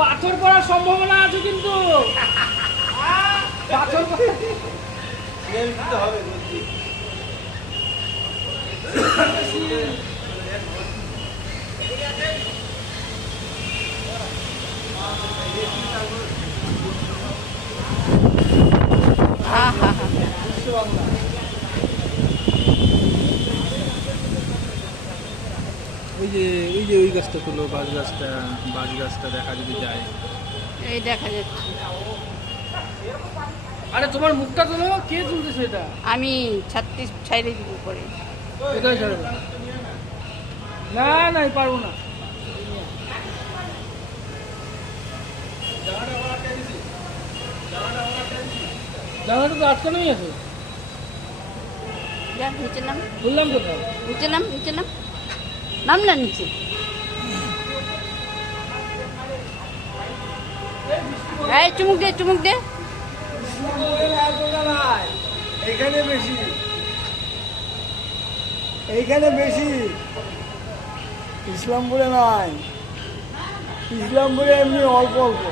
পাথর পড়ার সম্ভাবনা আছে কিন্তু পাথর হবে ওই গাছটা তুলো বাঁশ গাছটা দেখা যদি যায়। এই দেখা যাচ্ছে। আরে তোমার মুখটা তোলো, কে তুলতেছে এটা? আমি 36 ছাইরে দিব পরে। কোথায় ছাড়বে? না না পারবো না। জানাটা তো আটকানোই আছে। যা নিচে নাম, বললাম কোথায়? নিচে নাম, নিচে নাম, নামলা নিচে। এই চুমুক দে, চুমুক দে। এইখানে বেশি, এইখানে বেশি, ইসলামপুরে নাই। ইসলামপুরে এমনি অল্প অল্প।